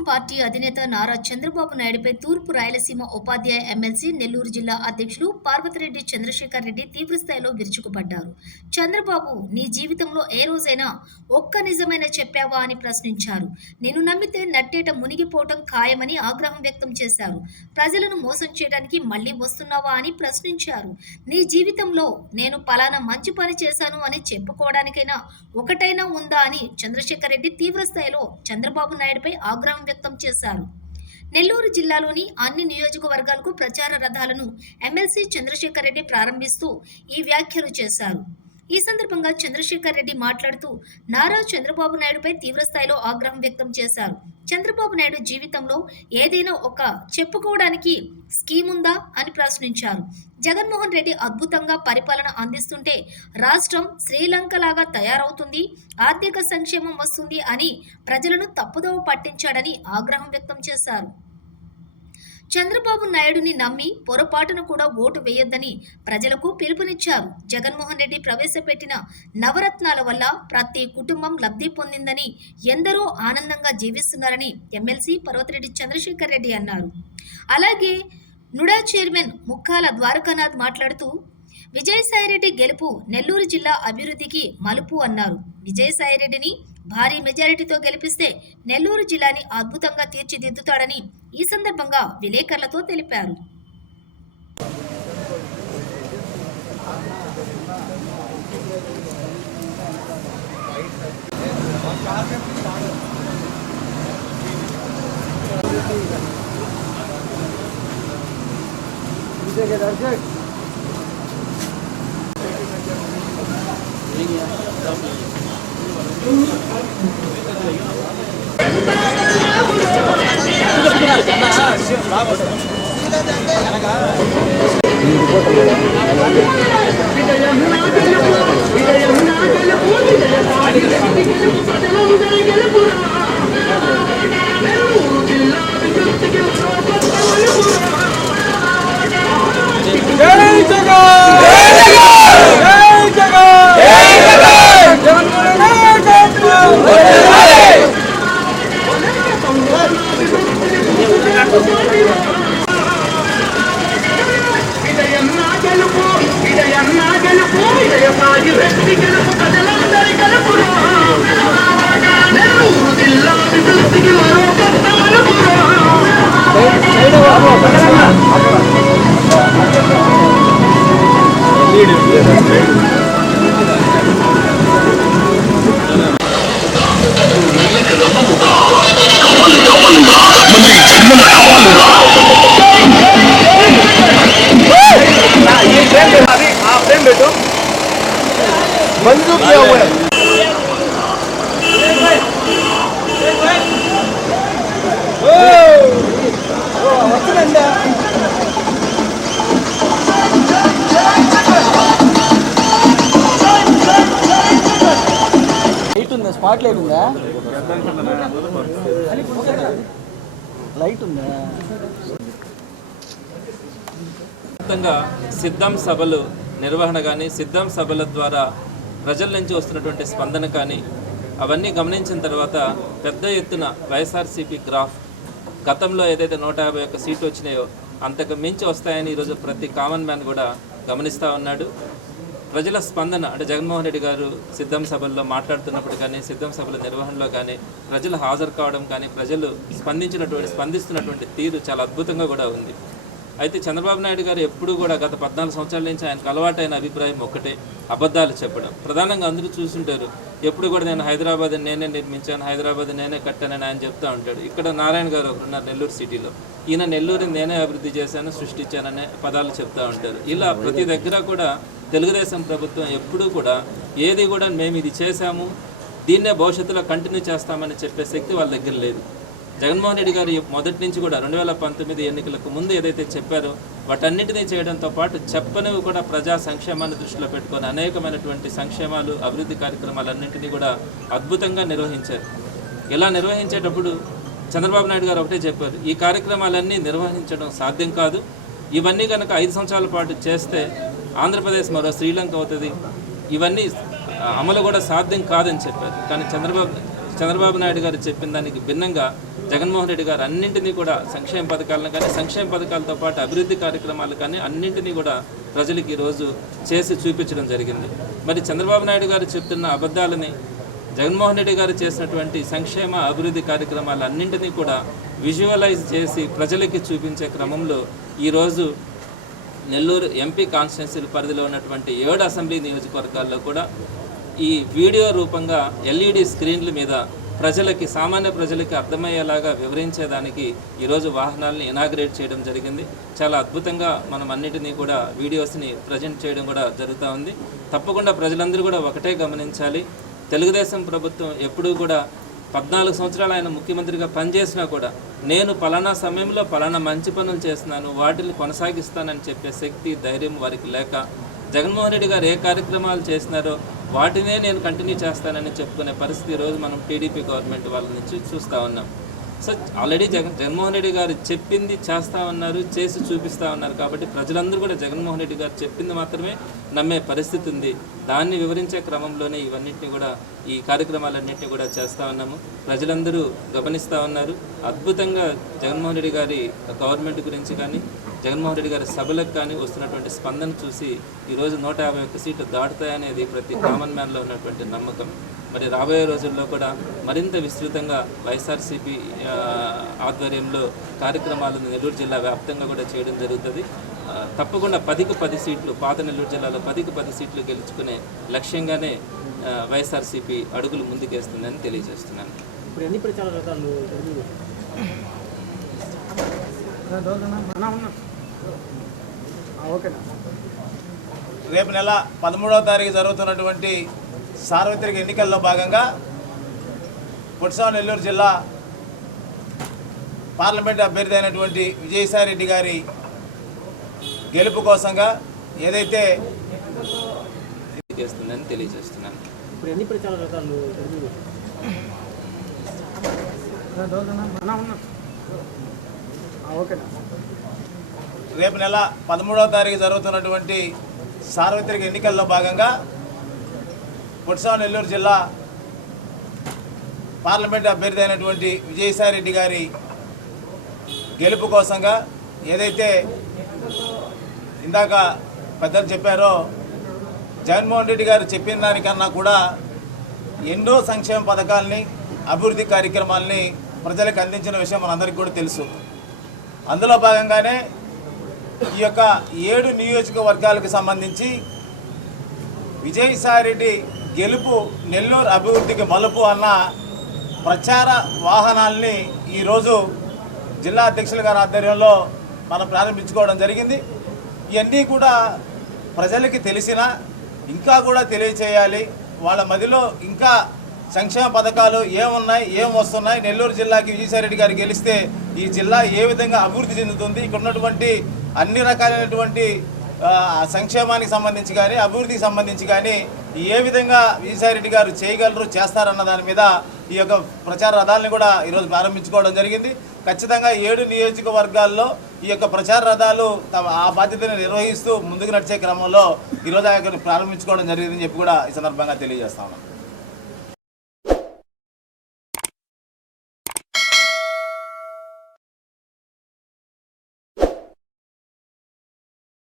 Telugu Desam party అధినేత నారా చంద్రబాబు నాయుడుపై తూర్పు రాయలసీమ ఉపాధ్యాయ MLC Nellore జిల్లా అధ్యక్షులు పార్వతిరెడ్డి చంద్రశేఖర్ రెడ్డి తీవ్రస్థాయిలో విరుచుకుపడ్డారు. చంద్రబాబు, నీ జీవితంలో ఏ రోజైనా ఒక్క నిజమైన చెప్పావా అని ప్రశ్నించారు. నేను నమ్మితే నట్టేట మునిగిపోవటం ఖాయమని ఆగ్రహం వ్యక్తం చేశారు. ప్రజలను మోసం చేయడానికి మళ్లీ వస్తున్నావా అని ప్రశ్నించారు. నీ జీవితంలో నేను పలానా మంచి పని చేశాను అని చెప్పుకోవడానికైనా ఒకటైనా ఉందా అని చంద్రశేఖర్ రెడ్డి తీవ్రస్థాయిలో చంద్రబాబు నాయుడుపై ఆగ్రహం వ్యక్తం చేశారు. నెల్లూరు జిల్లాలోని అన్ని నియోజకవర్గాలకు ప్రచార రథాలను ఎమ్మెల్సీ చంద్రశేఖర్ రెడ్డి ప్రారంభిస్తూ ఈ వ్యాఖ్యలు చేశారు. ఈ సందర్భంగా చంద్రశేఖర్ రెడ్డి మాట్లాడుతూ నారా చంద్రబాబు నాయుడుపై తీవ్రస్థాయిలో ఆగ్రహం వ్యక్తం చేశారు. చంద్రబాబు నాయుడు జీవితంలో ఏదైనా ఒక చెప్పుకోవడానికి స్కీమ్ ఉందా అని ప్రశ్నించారు. జగన్మోహన్ రెడ్డి అద్భుతంగా పరిపాలన అందిస్తుంటే రాష్ట్రం శ్రీలంకలాగా తయారవుతుంది, ఆర్థిక సంక్షేమం వస్తుంది అని ప్రజలను తప్పుదోవ పట్టించాడని ఆగ్రహం వ్యక్తం చేశారు. చంద్రబాబు నాయుడుని నమ్మి పొరపాటును కూడా ఓటు వేయొద్దని ప్రజలకు పిలుపునిచ్చారు. జగన్మోహన్ రెడ్డి ప్రవేశపెట్టిన నవరత్నాల వల్ల ప్రతి కుటుంబం లబ్ధి పొందిందని, ఎందరో ఆనందంగా జీవిస్తున్నారని ఎమ్మెల్సీ పర్వతిరెడ్డి చంద్రశేఖర్ రెడ్డి అన్నారు. అలాగే నుడా చైర్మన్ ముక్కాల ద్వారకానాథ్ మాట్లాడుతూ విజయసాయిరెడ్డి గెలుపు నెల్లూరు జిల్లా అభివృద్ధికి మలుపు అన్నారు. విజయసాయిరెడ్డిని భారీ మెజారిటీతో గెలిపిస్తే నెల్లూరు జిల్లాని అద్భుతంగా తీర్చిదిద్దుతాడని ఈ సందర్భంగా విలేకరులతో తెలిపారు. मंजूर किया हुआ है। లైట్ ఉందా? స్పాట్ లైట్ ఉందా? లైట్ ఉందా? సిద్ధం సభలు నిర్వహణ కానీ, సిద్ధం సభల ద్వారా ప్రజల నుంచి వస్తున్నటువంటి స్పందన కానీ అవన్నీ గమనించిన తర్వాత పెద్ద ఎత్తున వైఎస్ఆర్సీపీ గ్రాఫ్ గతంలో ఏదైతే 151 సీట్లు వచ్చినాయో అంతకు మించి వస్తాయని ఈరోజు ప్రతి కామన్ మ్యాన్ కూడా గమనిస్తూ ఉన్నాడు. ప్రజల స్పందన అంటే జగన్మోహన్ రెడ్డి గారు సిద్ధం సభల్లో మాట్లాడుతున్నప్పుడు కానీ, సిద్ధం సభల నిర్వహణలో కానీ, ప్రజలు హాజరు కావడం కానీ, ప్రజలు స్పందిస్తున్నటువంటి తీరు చాలా అద్భుతంగా కూడా ఉంది. అయితే చంద్రబాబు నాయుడు గారు ఎప్పుడు కూడా గత 14 సంవత్సరాల నుంచి ఆయనకు అలవాటైన అభిప్రాయం ఒక్కటే, అబద్ధాలు చెప్పడం. ప్రధానంగా అందరూ చూస్తుంటారు, ఎప్పుడు కూడా నేను హైదరాబాద్ నేనే నిర్మించాను, హైదరాబాద్ నేనే కట్టానని ఆయన చెప్తూ ఉంటాడు. ఇక్కడ నారాయణ గారు ఒకరున్నారు నెల్లూరు సిటీలో, ఈయన నెల్లూరుని నేనే అభివృద్ధి చేశాను, సృష్టించాననే పదాలు చెప్తూ ఉంటారు. ఇలా ప్రతి దగ్గర కూడా తెలుగుదేశం ప్రభుత్వం ఎప్పుడూ కూడా ఏది కూడా మేము ఇది చేశాము, దీన్నే భవిష్యత్తులో కంటిన్యూ చేస్తామని చెప్పే శక్తి వాళ్ళ దగ్గర లేదు. జగన్మోహన్ రెడ్డి గారు మొదటి నుంచి కూడా 2019 ఎన్నికలకు ముందు ఏదైతే చెప్పారో వాటన్నింటినీ చేయడంతో పాటు చెప్పనివి కూడా ప్రజా సంక్షేమాన్ని దృష్టిలో పెట్టుకొని అనేకమైనటువంటి సంక్షేమాలు, అభివృద్ధి కార్యక్రమాలన్నింటినీ కూడా అద్భుతంగా నిర్వహించారు. ఇలా నిర్వహించేటప్పుడు చంద్రబాబు నాయుడు గారు ఒకటే చెప్పారు, ఈ కార్యక్రమాలన్నీ నిర్వహించడం సాధ్యం కాదు, ఇవన్నీ కనుక 5 సంవత్సరాల పాటు చేస్తే ఆంధ్రప్రదేశ్ మరో శ్రీలంక అవుతుంది, ఇవన్నీ అమలు కూడా సాధ్యం కాదని చెప్పారు. కానీ చంద్రబాబు నాయుడు గారు చెప్పిన దానికి భిన్నంగా జగన్మోహన్ రెడ్డి గారు అన్నింటినీ కూడా సంక్షేమ పథకాలను కానీ సంక్షేమ పథకాలతో పాటు అభివృద్ధి కార్యక్రమాలు కానీ అన్నింటినీ కూడా ప్రజలకు ఈరోజు చేసి చూపించడం జరిగింది. మరి చంద్రబాబు నాయుడు గారు చెప్తున్న అబద్ధాలని జగన్మోహన్ రెడ్డి గారు చేసినటువంటి సంక్షేమ అభివృద్ధి కార్యక్రమాలు అన్నింటినీ కూడా విజువలైజ్ చేసి ప్రజలకి చూపించే క్రమంలో ఈరోజు నెల్లూరు ఎంపీ కాన్స్టిట్యున్సీ పరిధిలో ఉన్నటువంటి 7 అసెంబ్లీ నియోజకవర్గాల్లో కూడా ఈ వీడియో రూపంగా ఎల్ఈడి స్క్రీన్ల మీద ప్రజలకి సామాన్య ప్రజలకి అర్థమయ్యేలాగా వివరించేదానికి ఈరోజు వాహనాలని ఇనాగ్రేట్ చేయడం జరిగింది. చాలా అద్భుతంగా మనం అన్నిటినీ కూడా వీడియోస్ని ప్రజెంట్ చేయడం కూడా జరుగుతూ ఉంది. తప్పకుండా ప్రజలందరూ కూడా ఒకటే గమనించాలి, తెలుగుదేశం ప్రభుత్వం ఎప్పుడూ కూడా 14 సంవత్సరాలు ఆయన ముఖ్యమంత్రిగా పనిచేసినా కూడా నేను పలానా సమయంలో పలానా మంచి పనులు చేస్తున్నాను, వాటిని కొనసాగిస్తానని చెప్పే శక్తి ధైర్యం వారికి లేక జగన్మోహన్ రెడ్డి గారు ఏ కార్యక్రమాలు చేసినారో వాటినే నేను కంటిన్యూ చేస్తానని చెప్పుకునే పరిస్థితి ఈరోజు మనం టీడీపీ గవర్నమెంట్ వాళ్ళ నుంచి చూస్తూ ఉన్నాం. సో ఆల్రెడీ జగన్మోహన్ రెడ్డి గారు చెప్పింది చేస్తూ ఉన్నారు, చేసి చూపిస్తూ ఉన్నారు. కాబట్టి ప్రజలందరూ కూడా జగన్మోహన్ రెడ్డి గారు చెప్పింది మాత్రమే నమ్మే పరిస్థితి ఉంది. దాన్ని వివరించే క్రమంలోనే ఇవన్నింటినీ కూడా ఈ కార్యక్రమాలన్నింటినీ కూడా చేస్తూ ఉన్నాము. ప్రజలందరూ గమనిస్తూ ఉన్నారు. అద్భుతంగా జగన్మోహన్ రెడ్డి గారి గవర్నమెంట్ గురించి కానీ జగన్మోహన్ రెడ్డి గారి సభలకు కానీ వస్తున్నటువంటి స్పందన చూసి ఈరోజు 151 సీట్లు దాటుతాయనేది ప్రతి కామన్ మ్యాన్లో ఉన్నటువంటి నమ్మకం. మరి రాబోయే రోజుల్లో కూడా మరింత విస్తృతంగా వైఎస్ఆర్సీపీ ఆధ్వర్యంలో కార్యక్రమాలను నెల్లూరు జిల్లా వ్యాప్తంగా కూడా చేయడం జరుగుతుంది. తప్పకుండా 10కి 10 సీట్లు, పాత నెల్లూరు జిల్లాలో 10కి 10 సీట్లు గెలుచుకునే లక్ష్యంగానే వైఎస్ఆర్సీపీ అడుగులు ముందుకేస్తుందని తెలియజేస్తున్నాను. ఇప్పుడు ఎన్ని ప్రచార రకాలు రేపు నెల 13వ తారీఖు జరుగుతున్నటువంటి సార్వత్రిక ఎన్నికల్లో భాగంగా పుట్సా నెల్లూరు జిల్లా పార్లమెంట్ అభ్యర్థి అయినటువంటి విజయసాయిరెడ్డి గారి గెలుపు కోసంగా ఏదైతే చేస్తుందని తెలియజేస్తున్నాను. ఇప్పుడు ఎన్ని ప్రచార రకాలు రేపు నెల 13వ తారీఖు జరుగుతున్నటువంటి సార్వత్రిక ఎన్నికల్లో భాగంగా పుట్సా నెల్లూరు జిల్లా పార్లమెంట్ అభ్యర్థి అయినటువంటి విజయసాయిరెడ్డి గారి గెలుపు కోసంగా ఏదైతే ఇందాక పెద్దలు చెప్పారో జగన్మోహన్ రెడ్డి గారు చెప్పిన దానికన్నా కూడా ఎన్నో సంక్షేమ పథకాలని అభివృద్ధి కార్యక్రమాలని ప్రజలకు అందించిన విషయం మనందరికీ కూడా తెలుసు. అందులో భాగంగానే ఈ యొక్క 7 నియోజకవర్గాలకు సంబంధించి విజయసాయిరెడ్డి గెలుపు నెల్లూరు అభివృద్ధికి మలుపు అన్న ప్రచార వాహనాల్ని ఈరోజు జిల్లా అధ్యక్షుల గారి ఆధ్వర్యంలో మనం ప్రారంభించుకోవడం జరిగింది. ఇవన్నీ కూడా ప్రజలకి తెలిసినా ఇంకా కూడా తెలియచేయాలి, వాళ్ళ మదిలో ఇంకా సంక్షేమ పథకాలు ఏమున్నాయి, ఏం వస్తున్నాయి, నెల్లూరు జిల్లాకి విజయసాయిరెడ్డి గారు గెలిస్తే ఈ జిల్లా ఏ విధంగా అభివృద్ధి చెందుతుంది, ఇక్కడ ఉన్నటువంటి అన్ని రకాలైనటువంటి సంక్షేమానికి సంబంధించి కానీ అభివృద్ధికి సంబంధించి కానీ ఏ విధంగా విజయసాయిరెడ్డి గారు చేయగలరు, చేస్తారన్న దాని మీద ఈ యొక్క ప్రచార రథాలను కూడా ఈరోజు ప్రారంభించుకోవడం జరిగింది. ఖచ్చితంగా 7 నియోజకవర్గాల్లో ఈ యొక్క ప్రచార రథాలు ఆ బాధ్యతను నిర్వహిస్తూ ముందుకు నడిచే క్రమంలో ఈరోజు ప్రారంభించుకోవడం జరిగిందని చెప్పి కూడా ఈ సందర్భంగా తెలియజేస్తాను.